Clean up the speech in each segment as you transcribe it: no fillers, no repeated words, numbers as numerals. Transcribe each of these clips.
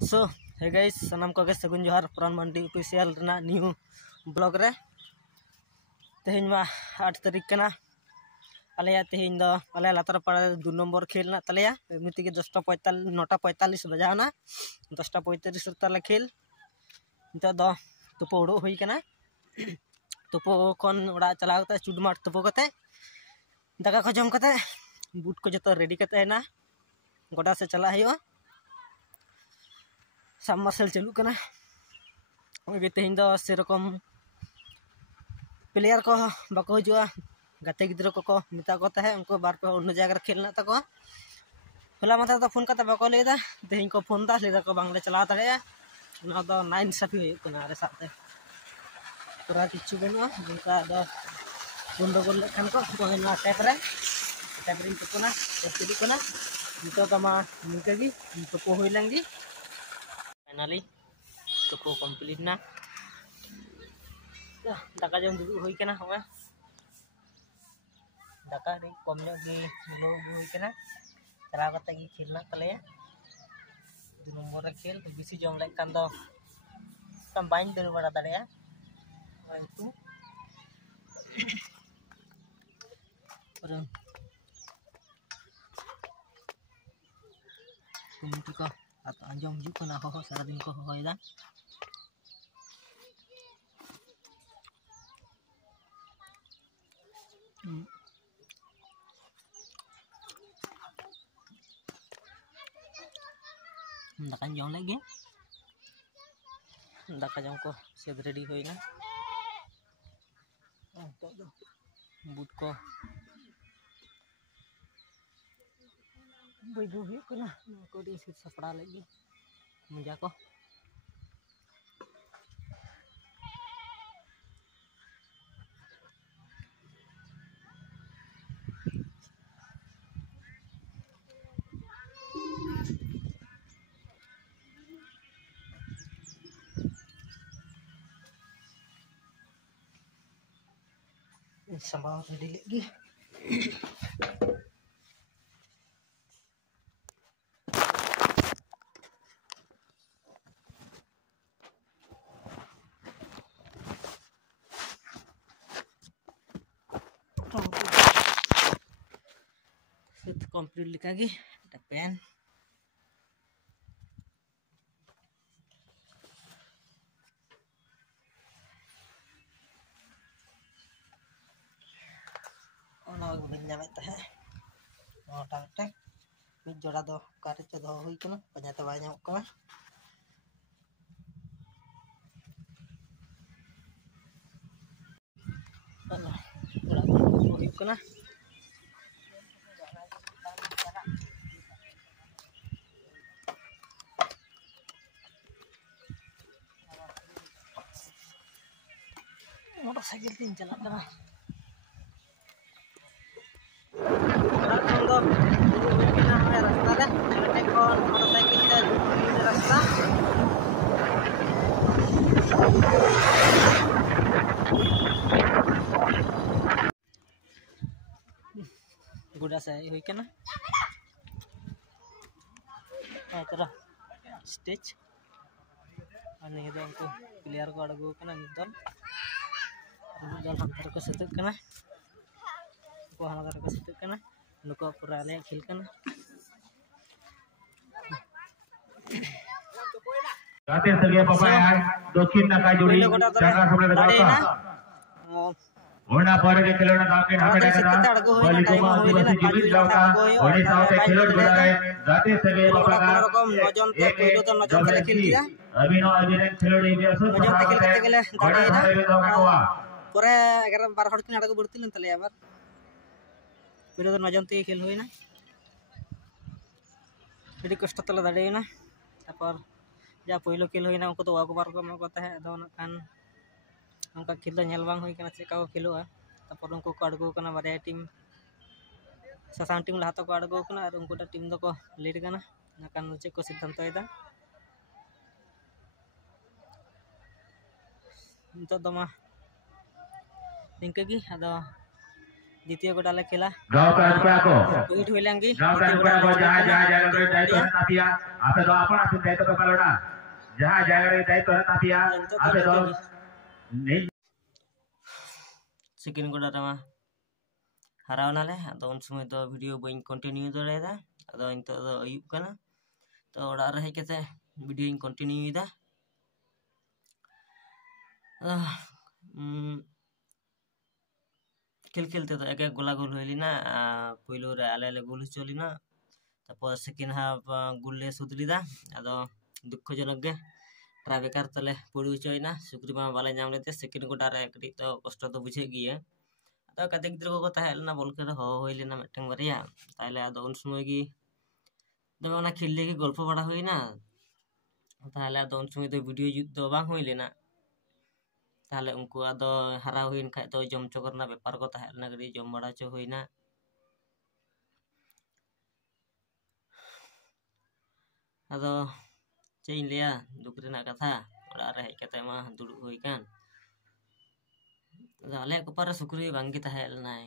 सो hey guys सनम को सगुन जोहार पुरान मंडी ऑफिशियल न्यू ब्लॉग रे तेहन मा 8 तारीख कना आलिया तेहन दो आले लातार पाड़ा 2 नंबर खेल ना तलिया एमती के 10:45 9:45 बजावना 10:45 ताले खेल नित दो तुपो उड़ो हुई कना तुपो खन ओड़ा चलाव कते चुडमाट तुपो कते दाका को जम कते बूट को जतो रेडी कते ना गोडा से चला है सबमर्सल चालू करना तेहन दो सेरकम प्लेयर को बाको हजुआ गाते गिद्रो को मेता को तहे उनको बार पे अन्य जगह खेलना तको होला माथा तो फोन करते बाको लेदा तेहन को फोन दा लेदा को बांगले चला तड़े ना दो 9 साफी हो कना रे साथे पूरा किछु बनो उनका दो बंदो कर खान को ना टैप रे तो ना एक्चुअली कना नितो तमा निकगी तो को होई लंगी फाइनली तुको कंप्लीट ना दाका जम दुदु होई कना हवा दाका रे कम जो गे लो होई कना चला कते गी खेलना तले 2 नंबर रे खेल तो बिसी जम लाइक कान दो कम बाइन दे बड़ा दड़या तू और तुम को atau anjong juga na ho salah din ko ho ida daka jong lagi daka jong ko sed ready hoina boot ko baju hiu kena ko di sit sapra lagi menja ko sambal ready lagi set complete lagi ada pen ona guling nyamit teh otak tek mi joda do kare cho do hui kana panyata banyak kana Allah udah hui kana motorcycle tin chala kana orang tuh kita rasta deh tekon motorcycle dan rasta guda saya hui kana terus stage ane itu aku player ko adagu kana nidon hantar ko setuk kana ko hantar ko setuk kana nuko pura le khil kana जाते सगळे papaya दक्षिण नका जोडी जागा सबले जाता होना पर के खिलौना काके हाथ करा बलि को आदिवासी जीवित जाता होने साथे खिलौना बनाए जाते सगळे पपाया एक तो नजर से खेल दिया अभिनव अभिनय खिलौड़ी में असर पड़ा पूरे 11 12 हड़ के नाटक बढ़ती लन तले आबार पहले तो नजर ते खेल होइना बड़ी कष्ट तले दाड़ेना तापर जा पहिलो खेल होइना उनको तो वाको बार को में कहता है अदो नकान उनका खेल तो नेल बांग होई कना चेका को खेलोआ तापर उनको को अडगो कना बारे टीम सासान टीम लहातो को अडगो कना और उनको टीम दो को लीड कना नकान चे को सिद्धांत होइदा नितो दमा निंकगी अदो द्वितीय गोटा ले खेला गांव का रुपया को हिट हुई लेंगी गांव का रुपया को जहां जहां जाएगा रे दायित्व रहता पिया आपे दो अपन आपे दायित्व पे पालोना जहां जाएगा रे दायित्व रहता पिया आपे दो नहीं सेकेंड गोटा रमा हरावना ले अदो उन समय तो वीडियो बइन कंटिन्यू दरेदा अदो इंतो दो अयुब कना तो ओड़ा रे हेज केते वीडियो इन कंटिन्यू इदा खेल खेलते तो एक गोला गोल होलिना पहिलो रे आले गोल चलिना तापर सेकेंड हाफ गोल ले सुदलिदा अदो दुखजनक गे ट्राइबेकार तले पड़ी चोइना सुक्री मा बाले नाम लेते सेकेंड गोटा रे कटी तो कष्ट तो बुझे गिए अदो कते गिद्र को ताहेलना बॉल के हो होइलेना मिटंग बरिया ताइले अदो उन समय गी दबाना खेलले की गल्प बड़ा होइना ताहले अदो उन समय तो वीडियो जुत दो बांग होइलेना ताहले उनको अदो हरा होइन खाय तो जम चो करना व्यापार को ताहेलना गडी जम बड़ा चो होइना अदो चेइन लिया दुख रेना कथा ओड़ा रे हेज कते मा दुड़ु होई कान आले को पारे सुक्री बांगी ताहेलनाय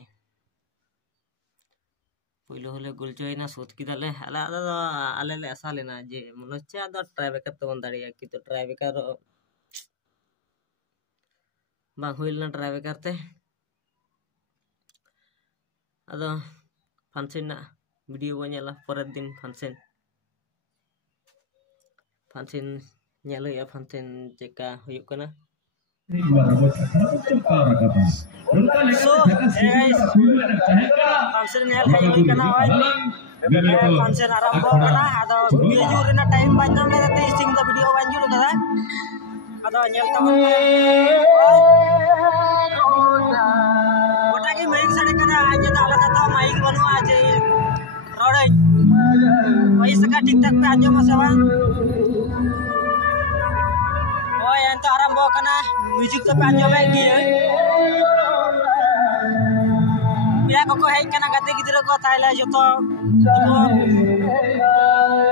पहिलो होले गोल चोइना सोत किदाले आले आले ले आशा लेना जे मनोचे अदो ट्राइबेकार तो बन दाड़िया कि तो ट्राइबेकार बांग होइलना ट्राइबेकार ते अदो फंक्शन ना वीडियो बो नेला परेर दिन फंक्शन नेल हुआ फंक्शन चेका हुयुक कना फंक्शन नेल हेज हुई कना फंक्शन आरंभ कना अदो वीडियो जुर रेना टाइम बाñ नाम ले ते सिंग द वीडियो बाñ जुर कदा अदो नेल तमन गोटा के माइक साडे कना आज दाला ता माइक बनु आज रोडे वही सका टिकटॉक पे आजो मसवा ओय एंत आरंभ कना म्यूजिक तो पे आजो में गी बिया को हेज कना गते गिदरो को ताइला जतो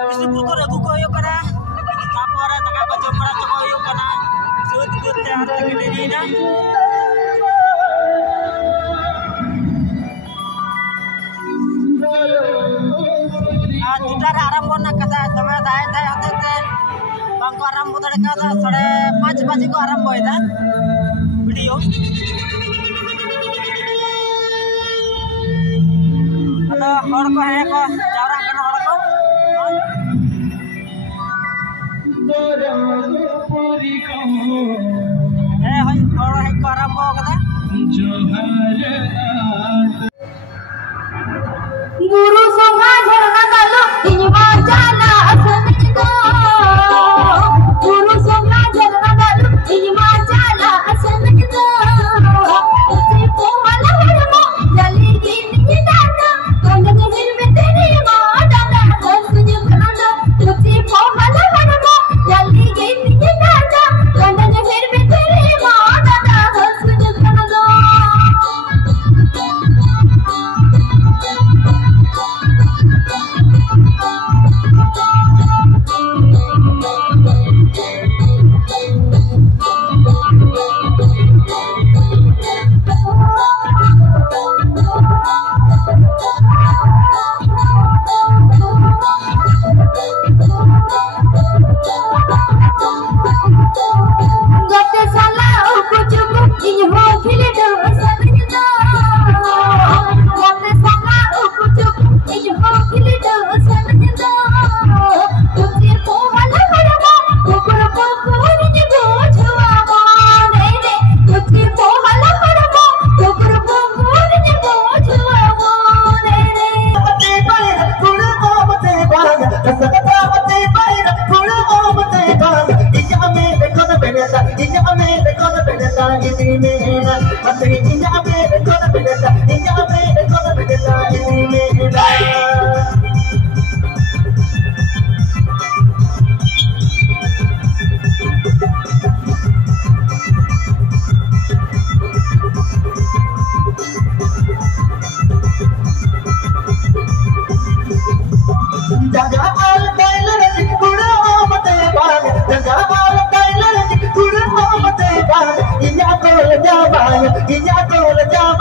बिस्कुट को रगु को यो करा तापर तका को जम बड़ा चको यो कना सुत गुते हाथ के डेरीना दुटार आरंभ ना कथा तमे दाय दाय होते बांको आरंभ दड़े का 5:30 बजे को आरंभ होइदा वीडियो अदा हर को है को जावरा करना हर को ए हई हर है को आरंभ कदा गुरु संगा झरना डालो इनवा जाला असन को गुरु संगा झरना डालो इनवा जाला असन को उसे को वाला हरमो जली की निकी दादा कंग जहिर में तेरी मां दादा हंस जो करना उसे को वाला हरमो जली की निकी दादा कंग जहिर में तेरी मां दादा हंस जो करना Inya ko la jaba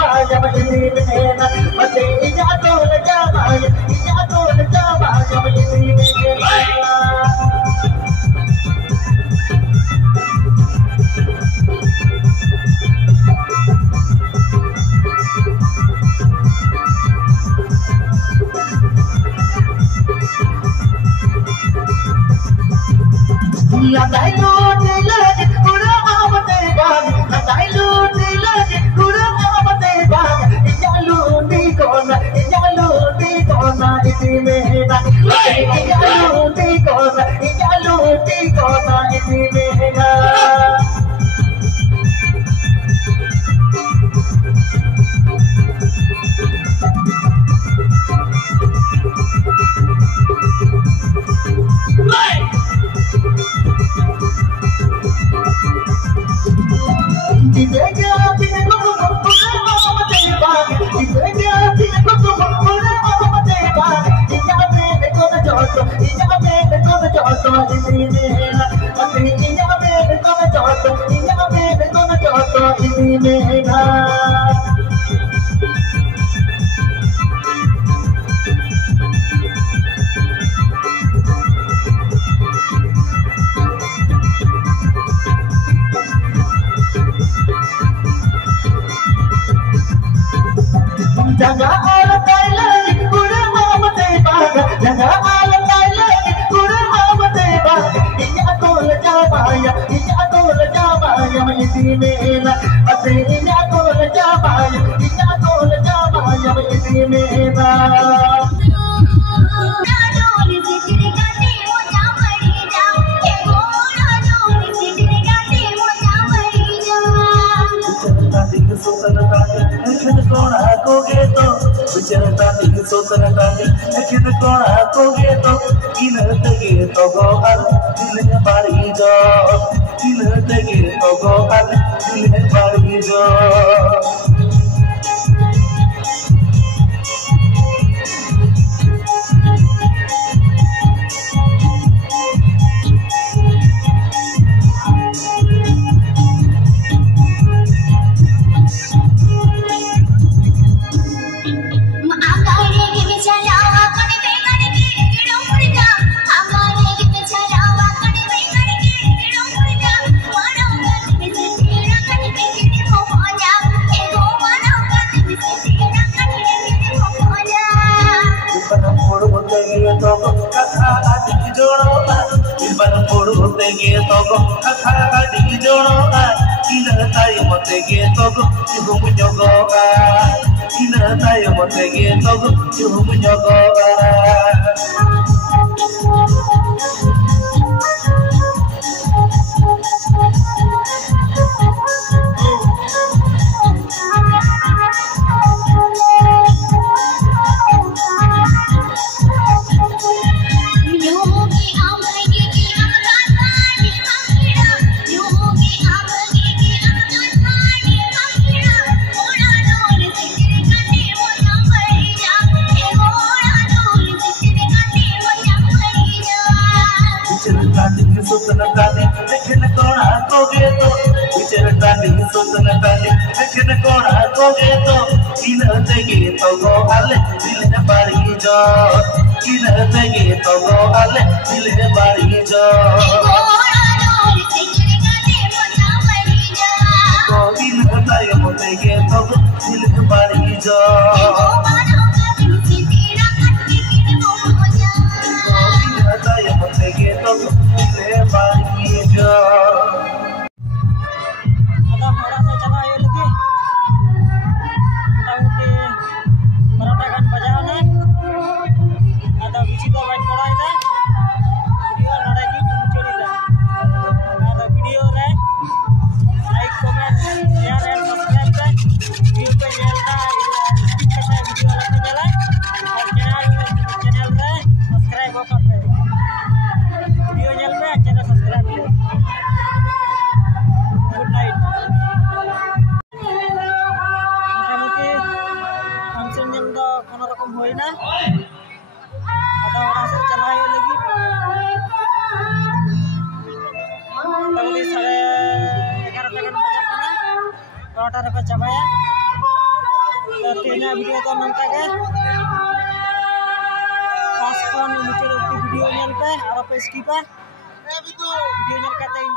video